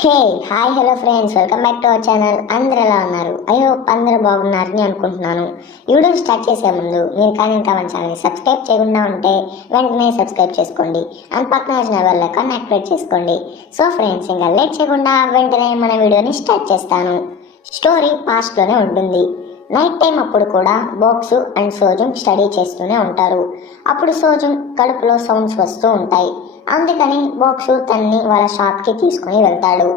Hey hi hello friends, welcome back to our channel. అందరు ఎలా ఉన్నారు? అయ్యో అందరూ బాగున్నారని అనుకుంటున్నాను. వీడియో స్టార్ట్ చేసే ముందు మీరు కానీ ఇంకా మన ఛానల్ని సబ్స్క్రైబ్ చేయకుండా ఉంటే వెంటనే సబ్స్క్రైబ్ చేసుకోండి అండ్ పక్కన వచ్చిన బెల్ ఐకాన్ యాక్టివేట్ చేసుకోండి. సో ఫ్రెండ్స్, ఇంకా లేట్ చేయకుండా వెంటనే మన వీడియోని స్టార్ట్ చేస్తాను. స్టోరీ పాస్ట్లోనే ఉంటుంది. నైట్ టైం అప్పుడు కూడా బోక్సు అండ్ సోజుం స్టడీ చేస్తూనే ఉంటారు. అప్పుడు సోజుం కడుపులో సౌండ్స్ వస్తూ ఉంటాయి. అందుకని బోక్సు తన్ని వాళ్ళ షాప్కి తీసుకుని వెళ్తాడు.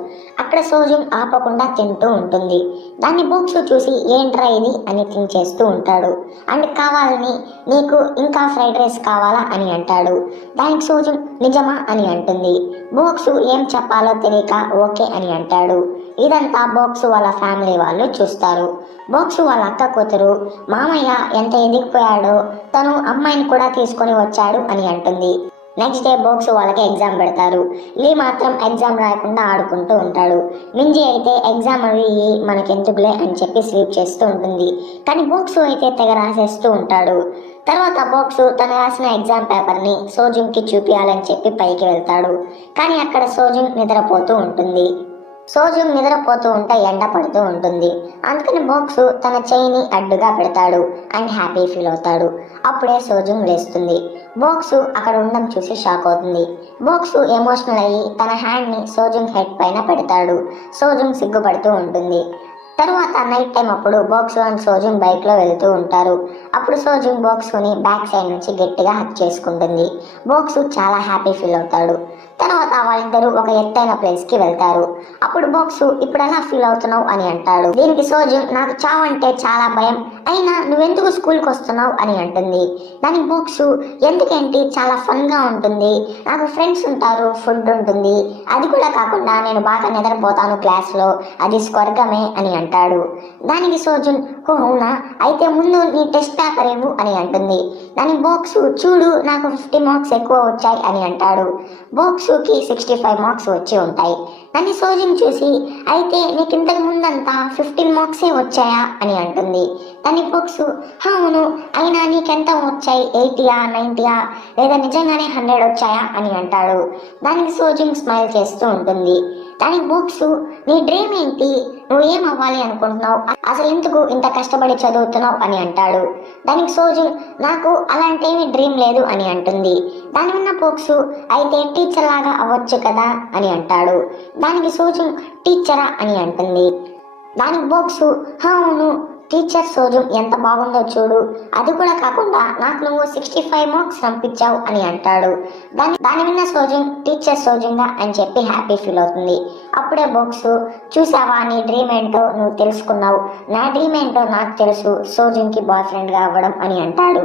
అక్కడ సోజుం ఆపకుండా తింటూ ఉంటుంది. దాన్ని బోక్సు చూసి ఏంట్రా ఇది అని థింక్ చేస్తూ ఉంటాడు. అండ్ కావాలని నీకు ఇంకా ఫ్రైడ్ రైస్ కావాలా అని అంటాడు. దానికి సోజుం నిజమా అని అంటుంది. బోక్సు ఏం చెప్పాలో తెలియక ఓకే అని అంటాడు. ఇదంతా బోక్సు వాళ్ళ ఫ్యామిలీ వాళ్ళు చూస్తారు. బోక్సు వాళ్ళ అక్క కూతురు మామయ్య ఎంత ఎదిగిపోయాడో తను అమ్మాయిని కూడా తీసుకొని వచ్చాడు అని అంటుంది. నెక్స్ట్ డే బోక్సు వాళ్ళకి ఎగ్జామ్ పెడతారు. లీ మాత్రం ఎగ్జామ్ రాయకుండా ఆడుకుంటూ ఉంటాడు. మింజి అయితే ఎగ్జామ్ అవి మనకెందుకులే అని చెప్పి స్లీప్ చేస్తూ ఉంటుంది. కానీ బోక్సు అయితే తెగ రాసేస్తూ ఉంటాడు. తర్వాత బోక్సు తను రాసిన ఎగ్జామ్ పేపర్ని సోజుంకి చూపించాలని చెప్పి పైకి వెళ్తాడు. కానీ అక్కడ సోజుం నిద్రపోతూ ఉంటుంది. సోజుం నిద్రపోతూ ఉంటే ఎండ పడుతూ ఉంటుంది. అందుకని బోక్సు తన చెయ్యిని అడ్డుగా పెడతాడు అండ్ హ్యాపీ ఫీల్ అవుతాడు. అప్పుడే సోజుం లేస్తుంది. బోక్సు అక్కడ ఉండడం చూసి షాక్ అవుతుంది. బోక్సు ఎమోషనల్ అయ్యి తన హ్యాండ్ని సోజుం హెడ్ పైన పెడతాడు. సోజుం సిగ్గుపడుతూ ఉంటుంది. తర్వాత నైట్ టైం అప్పుడు బోక్సు అండ్ సోజుం బైక్లో వెళ్తూ ఉంటారు. అప్పుడు సోజుం బోక్సుని బ్యాక్ సైడ్ నుంచి గట్టిగా హక్ చేసుకుంటుంది. బోక్సు చాలా హ్యాపీ ఫీల్ అవుతాడు. తర్వాత వాళ్ళిద్దరూ ఒక ఎత్తైన ప్లేస్కి వెళ్తారు. అప్పుడు బోక్సు ఇప్పుడు ఎలా ఫీల్ అవుతున్నావు అని అంటాడు. దీనికి సోజుం నాకు చావంటే చాలా భయం, అయినా నువ్వెందుకు స్కూల్కి వస్తున్నావు అని అంటుంది. దానికి బోక్సు ఎందుకేంటి చాలా ఫన్గా ఉంటుంది, నాకు ఫ్రెండ్స్ ఉంటారు, ఫుడ్ ఉంటుంది, అది కూడా కాకుండా నేను బాగా నిద్రపోతాను క్లాస్లో, అది స్వర్గమే అని అంటాడు. దానికి సోజుం ఓ అవునా, అయితే ముందు నీ టెస్ట్ పేపర్ ఇవ్వు అని అంటుంది. దానికి బోక్సు చూడు నాకు 50 మార్క్స్ ఎక్కువ వచ్చాయి అని అంటాడు. బోక్సుకి 65 మార్క్స్ వచ్చి ఉంటాయి. దాన్ని సోజుం చూసి అయితే నీకు ఇంతకు ముందంతా 15 మార్క్సే వచ్చాయా అని అంటుంది. దాన్ని బోక్సు అవును, అయినా నీకెంత వచ్చాయి, 80యా 90యా లేదా నిజంగానే 100 వచ్చాయా అని అంటాడు. దానికి సోజుం స్మైల్ చేస్తూ ఉంటుంది. దానికి బోక్సు నీ డ్రీమ్ ఏంటి, నువ్వు ఏం అవ్వాలి అనుకుంటున్నావు, అసలు ఎందుకు ఇంత కష్టపడి చదువుతున్నావు అని అంటాడు. దానికి సోజుం నాకు అలాంటేమీ డ్రీమ్ లేదు అని అంటుంది. దాని విన్న బోక్సు అయితే టీచర్ లాగా అవ్వచ్చు కదా అని అంటాడు. దానికి సోజుం టీచరా అని అంటుంది. దానికి బోక్సు అవును టీచర్ సోజుం ఎంత బాగుందో చూడు, అది కూడా కాకుండా నాకు నువ్వు 65 మార్క్స్ పంపించావు అని అంటాడు. దాని విన్న సోజుం టీచర్ సోజుంగా అని చెప్పి హ్యాపీ ఫీల్ అవుతుంది. అప్పుడే బోక్సు చూసావా నీ డ్రీమ్ ఏంటో నువ్వు తెలుసుకున్నావు, నా డ్రీమ్ ఏంటో నాకు తెలుసు, సోజుంకి బాయ్ ఫ్రెండ్గా అవ్వడం అని అంటాడు.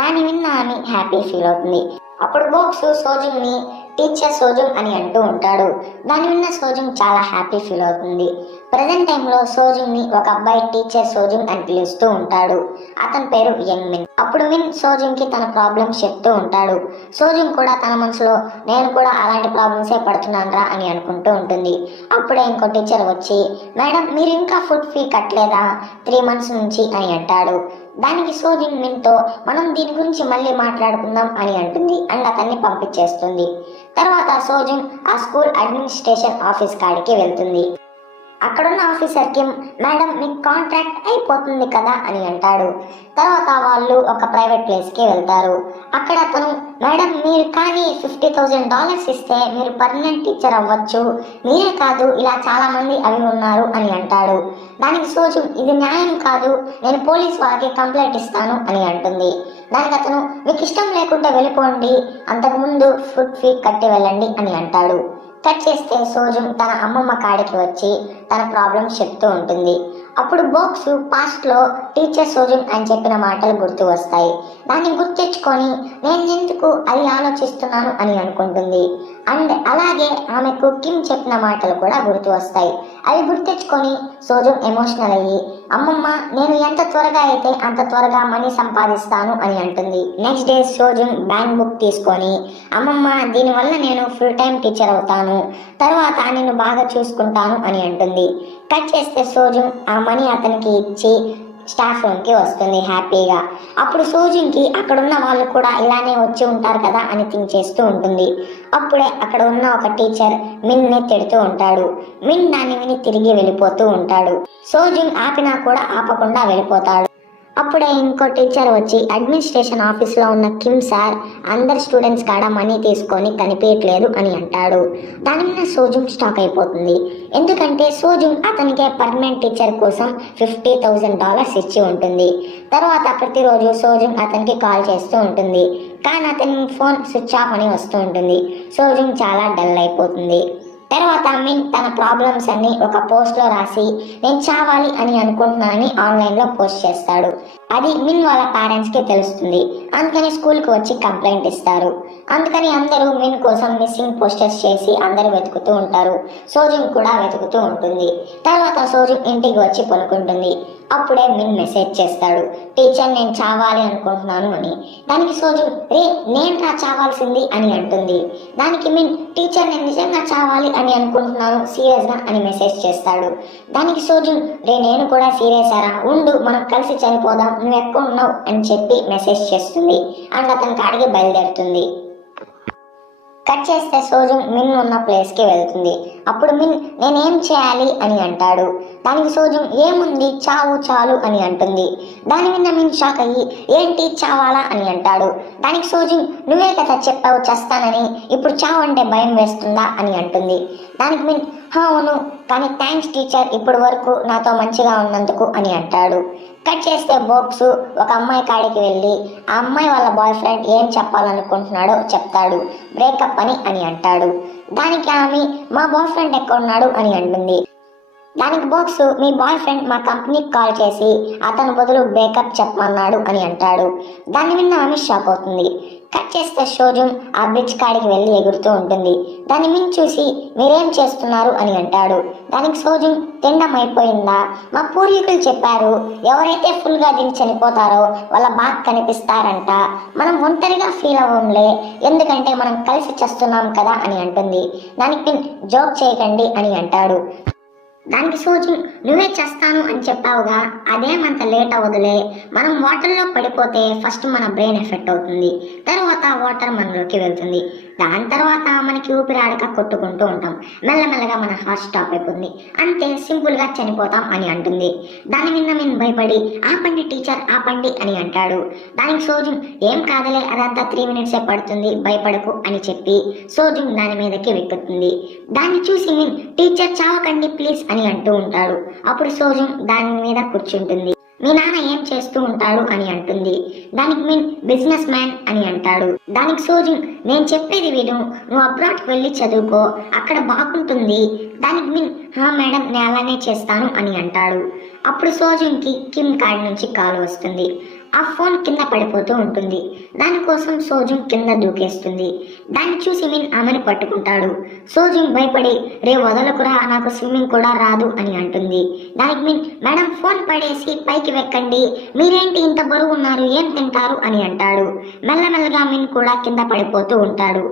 దాని విన్న అని హ్యాపీ ఫీల్ అవుతుంది. అప్పుడు బోక్సు సోజుంని టీచర్ సోజుం అని అంటూ ఉంటాడు. దాని విన్న సోజుం చాలా హ్యాపీ ఫీల్ అవుతుంది. ప్రజెంట్ టైంలో సోజుంని ఒక అబ్బాయి టీచర్ సోజుం అని పిలుస్తూ ఉంటాడు. అతని పేరు యంగ్ మిన్. అప్పుడు మిన్ సోజుంకి తన ప్రాబ్లమ్స్ చెప్తూ ఉంటాడు. సోజుం కూడా తన మనసులో నేను కూడా అలాంటి ప్రాబ్లమ్సే పడుతున్నానరా అని అనుకుంటూ ఉంటుంది. అప్పుడే ఇంకో టీచర్ వచ్చి మేడం మీరు ఇంకా ఫుడ్ ఫీ కట్టలేదా 3 months నుంచి అని అంటాడు. దానికి సోజుం మిన్తో మనం దీని గురించి మళ్ళీ మాట్లాడుకుందాం అని అంటుంది అండ్ అతన్ని పంపించేస్తుంది. తర్వాత సోజుం ఆ స్కూల్ అడ్మినిస్ట్రేషన్ ఆఫీస్ కాడికి వెళ్తుంది. అక్కడున్న ఆఫీసర్కి మేడం మీకు కాంట్రాక్ట్ అయిపోతుంది కదా అని అంటాడు. తర్వాత వాళ్ళు ఒక ప్రైవేట్ ప్లేస్కి వెళ్తారు. అక్కడ అతను మేడం మీరు కానీ $50,000 ఇస్తే మీరు పర్మనెంట్ టీచర్ అవ్వచ్చు, మీరే కాదు ఇలా చాలా మంది అవి ఉన్నారు అని అంటాడు. దానికి సోజుం ఇది న్యాయం కాదు, నేను పోలీస్ వాళ్ళకి కంప్లైంట్ ఇస్తాను అని అంటుంది. దానికి అతను మీకు ఇష్టం లేకుండా వెళ్ళిపోండి, అంతకుముందు ఫుడ్ ఫీ కట్టి వెళ్ళండి అని అంటాడు. కట్ చేస్తే సోజుం తన అమ్మమ్మ కాడికి వచ్చి తన ప్రాబ్లమ్స్ చెప్తూ ఉంటుంది. అప్పుడు బోక్సు పాస్ట్లో టీచర్ సోజుం అని చెప్పిన మాటలు గుర్తు వస్తాయి. దాన్ని గుర్తెచ్చుకొని నేను ఎందుకు అది ఆలోచిస్తున్నాను అని అనుకుంటుంది. అండ్ అలాగే ఆమెకు కిమ్ చెప్పిన మాటలు కూడా గుర్తు వస్తాయి. అవి గుర్తెచ్చుకొని సోజుం ఎమోషనల్ అయ్యి అమ్మమ్మ నేను ఎంత త్వరగా అయితే అంత త్వరగా మనీ సంపాదిస్తాను అని అంటుంది. నెక్స్ట్ డే సోజుం బ్యాంక్ బుక్ తీసుకొని అమ్మమ్మ దీనివల్ల నేను ఫుల్ టైం టీచర్ అవుతాను, తర్వాత నేను బాగా చూసుకుంటాను అని అంటుంది. కట్ చేస్తే సోజుం ఆ మనీ అతనికి ఇచ్చి స్టాఫ్ రూమ్కి వస్తుంది హ్యాపీగా. అప్పుడు సోజుంకి అక్కడున్న వాళ్ళు కూడా ఇలానే వచ్చి ఉంటారు కదా అని థింక్ చేస్తూ ఉంటుంది. అప్పుడే అక్కడ ఉన్న ఒక టీచర్ మిన్ని తిడుతూ ఉంటాడు. మిన్ దాన్ని విని తిరిగి వెళ్ళిపోతూ ఉంటాడు. సోజుంగ్ ఆపినా కూడా ఆపకుండా వెళ్ళిపోతాడు. అప్పుడే ఇంకో టీచర్ వచ్చి అడ్మినిస్ట్రేషన్ ఆఫీస్లో ఉన్న కిమ్ సార్ అందరు స్టూడెంట్స్ కాడ మనీ తీసుకొని కనిపించట్లేదు అని అంటాడు. దాని మీద సోజుంగ్ స్టాక్ అయిపోతుంది. ఎందుకంటే సోజుంగ్ అతనికి పర్మనెంట్ టీచర్ కోసం $50,000 ఇచ్చి ఉంటుంది. తర్వాత ప్రతిరోజు సోజుంగ్ అతనికి కాల్ చేస్తూ ఉంటుంది. కానీ అతని ఫోన్ స్విచ్ ఆఫ్ అని వస్తూ ఉంటుంది. సోజుంగ్ చాలా డల్ అయిపోతుంది. తర్వాత మిన్ తన ప్రాబ్లమ్స్ అన్ని ఒక పోస్ట్లో రాసి నేను చావాలి అని అనుకుంటున్నానని ఆన్లైన్లో పోస్ట్ చేస్తాడు. అది మిన్ వాళ్ళ పేరెంట్స్కి తెలుస్తుంది. అందుకని స్కూల్కి వచ్చి కంప్లైంట్ ఇస్తారు. అందుకని అందరూ మిన్ కోసం మిస్సింగ్ పోస్టర్స్ చేసి అందరూ వెతుకుతూ ఉంటారు. సోజుంగ్ కూడా వెతుకుతూ ఉంటుంది. తర్వాత సోజుంగ్ ఇంటికి వచ్చి పనుకుంటుంది. అప్పుడే మిన్ మెసేజ్ చేస్తాడు, టీచర్ నేను చావాలి అనుకుంటున్నాను అని. దానికి సోజుంగ్ రే నేను రా చావాల్సింది అని అంటుంది. దానికి మిన్ టీచర్ నేను నిజంగా చావాలి అని అనుకుంటున్నాను సీరియస్గా అని మెసేజ్ చేస్తాడు. దానికి సోజుంగ్ రే నేను కూడా సీరియస్ అరా ఉండు మనం కలిసి చనిపోదాం నువ్వు ఎక్కడ ఉన్నావు అని చెప్పి మెసేజ్ చేస్తుంది. అండ్ అతని కాడికి బయలుదేరుతుంది. కట్ చేస్తే సోజుంగ్ మిన్ ఉన్న ప్లేస్కి వెళ్తుంది. అప్పుడు మిన్ నేనేం చేయాలి అని అంటాడు. దానికి సోజుంగ్ ఏముంది చావు చాలు అని అంటుంది. దాని మీద మిన్ షాక్ అయ్యి ఏంటి చావాలా అని అంటాడు. దానికి సోజుంగ్ నువ్వే కదా చెప్పావు చేస్తానని, ఇప్పుడు చావు అంటే భయం వేస్తుందా అని అంటుంది. దానికి మిన్ అవును కానీ థ్యాంక్స్ టీచర్ ఇప్పుడు వరకు నాతో మంచిగా ఉన్నందుకు అని అంటాడు. కట్ చేస్తే బోక్స్ ఒక అమ్మాయి కాడికి వెళ్ళి ఆ అమ్మాయి వాళ్ళ బాయ్ ఫ్రెండ్ ఏం చెప్పాలనుకుంటున్నాడో చెప్తాడు. బ్రేకప్ అని అంటాడు. దానికి ఆమె మా బాయ్ ఫ్రెండ్ ఎక్కడున్నాడు అని అంటుంది. దానికి బాక్స్ మీ బాయ్ ఫ్రెండ్ మా కంపెనీకి కాల్ చేసి అతను బదులు బ్రేకప్ చెప్పమన్నాడు అని అంటాడు. దాన్ని విన్న ఆమె షాక్ అవుతుంది. కట్ చేస్తే సోజుంగ్ ఆ బ్రిడ్జ్ కాడికి వెళ్ళి ఎగురుతూ ఉంటుంది. దాన్ని మిన్ చూసి మీరేం చేస్తున్నారు అని అంటాడు. దానికి సోజుంగ్ తిండం అయిపోయిందా, మా పూర్వీకులు చెప్పారు ఎవరైతే ఫుల్గా తిని చనిపోతారో వాళ్ళ బాగా కనిపిస్తారంట, మనం ఒంటరిగా ఫీల్ అవ్వంలే ఎందుకంటే మనం కలిసి చేస్తున్నాం కదా అని అంటుంది. దానికి మిన్ జోక్ చేయకండి అని అంటాడు. దానికి సోజుంగ్ నువ్వే చేస్తాను అని చెప్పావుగా అదేమంత లేట్ అవ్వదులే, మనం వాటర్లో పడిపోతే ఫస్ట్ మన బ్రెయిన్ ఎఫెక్ట్ అవుతుంది, తర్వాత వాటర్ మనలోకి వెళ్తుంది, దాని తర్వాత మనకి ఊపిరాడక కొట్టుకుంటూ ఉంటాం, మెల్లమెల్లగా మన హార్ట్ స్టాప్ అయిపోతుంది, అంతే సింపుల్గా చనిపోతాం అని అంటుంది. దాని మీద నేను భయపడి ఆపండి టీచర్ ఆపండి అని అంటాడు. దానికి సోజుంగ్ ఏం కాదులే అదంతా 3 minutes పడుతుంది భయపడకు అని చెప్పి సోజుంగ్ దాని మీదకి వెక్కుతుంది. దాన్ని చూసి మిన్ టీచర్ చావకండి ప్లీజ్ అని అంటూ ఉంటాడు. అప్పుడు సోజుంగ్ దాని మీద కూర్చుంటుంది. మీ నాన్న ఏం చేస్తూ ఉంటాడు అని అంటుంది. దానికి మిన్ బిజినెస్ మ్యాన్ అని అంటాడు. దానికి సోజుంగ్ నేను చెప్పేది విను, నువ్వు అబ్రాడ్కి వెళ్ళి చదువుకో అక్కడ బాగుంటుంది. దానికి మిన్ మేడం నేను అలానే చేస్తాను అని అంటాడు. అప్పుడు సోజుంగ్కి కిమ్ కాడి నుంచి కాల్ వస్తుంది. ఆ ఫోన్ కింద పడిపోతూ ఉంటుంది. దానికోసం సోజుంగ్ కింద దూకేస్తుంది. దాన్ని చూసి మిన్ ఆమెను పట్టుకుంటాడు. సోజుంగ్ భయపడి రే వదలకురా నాకు స్విమ్మింగ్ కూడా రాదు అని అంటుంది. దానికి మిన్ మేడం ఫోన్ పడేసి పైకి వెక్కండి, మీరేంటి ఇంత బరువు ఉన్నారు ఏం తింటారు అని అంటాడు. మెల్లమెల్లగా మిన్ కూడా కింద పడిపోతూ ఉంటాడు.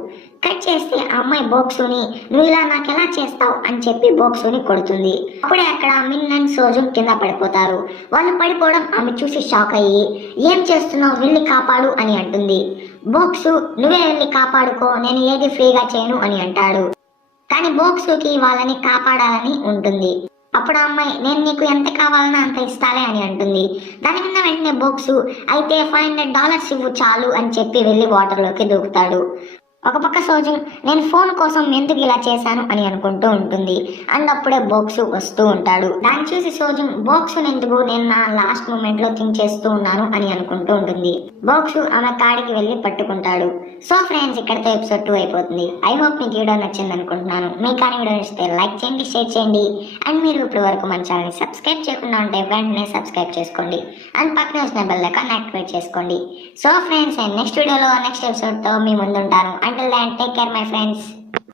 కట్ చేస్తే ఆ అమ్మాయి బోక్సుని నువ్వు ఇలా నాకెలా చేస్తావు అని చెప్పి బోక్సుని కొడుతుంది. అప్పుడే అక్కడ మిన్ అండ్ సోజుంగ్ కింద పడిపోతారు. వాళ్ళు పడిపోవడం ఆమె చూసి షాక్ అయ్యి ఏం చేస్తున్నావు వెళ్ళి కాపాడు అని అంటుంది. బోక్సు నువ్వే వెళ్ళి కాపాడుకో నేను ఏది ఫ్రీగా చేయను అని అంటాడు. కానీ బోక్సుకి వాళ్ళని కాపాడాలని ఉంటుంది. అప్పుడు ఆ అమ్మాయి నేను నీకు ఎంత కావాలన్నా అంత ఇస్తాలే అని అంటుంది. దాని మీద వెంటనే బోక్సు అయితే $500 ఇవ్వు చాలు అని చెప్పి వెళ్ళి వాటర్లోకి దూకుతాడు. ఒక పక్క సోజుంగ్ నేను ఫోన్ కోసం ఎందుకు ఇలా చేశాను అని అనుకుంటూ ఉంటుంది. అండ్ అప్పుడే బోక్సు వస్తూ ఉంటాడు. దాన్ని చూసి సోజుంగ్ బోక్సు ఎందుకు నేను నా లాస్ట్ మూమెంట్ లో థింక్ చేస్తూ ఉన్నాను అని అనుకుంటూ ఉంటుంది. బోక్సు ఆమె కాడికి వెళ్ళి పట్టుకుంటాడు. సో ఫ్రెండ్స్ ఇక్కడితో ఎపిసోడ్ 2 అయిపోతుంది. ఐ హోప్ మీకు వీడియో నచ్చింది అనుకుంటున్నాను. మీకు కానీ వీడియో నచ్చితే లైక్ చేయండి, షేర్ చేయండి. అండ్ మీరు ఇప్పటి వరకు మన ఛానల్ని సబ్స్క్రైబ్ చేయకుండా ఉంటే వెంటనే సబ్స్క్రైబ్ చేసుకోండి. అండ్ పక్కన వచ్చిన బెల్ ఐకాన్ యాక్టివేట్ చేసుకోండి. సో ఫ్రెండ్స్ నెక్స్ట్ వీడియోలో నెక్స్ట్ ఎపిసోడ్తో మీ ముందు ఉంటాను. Until then, take care my friends.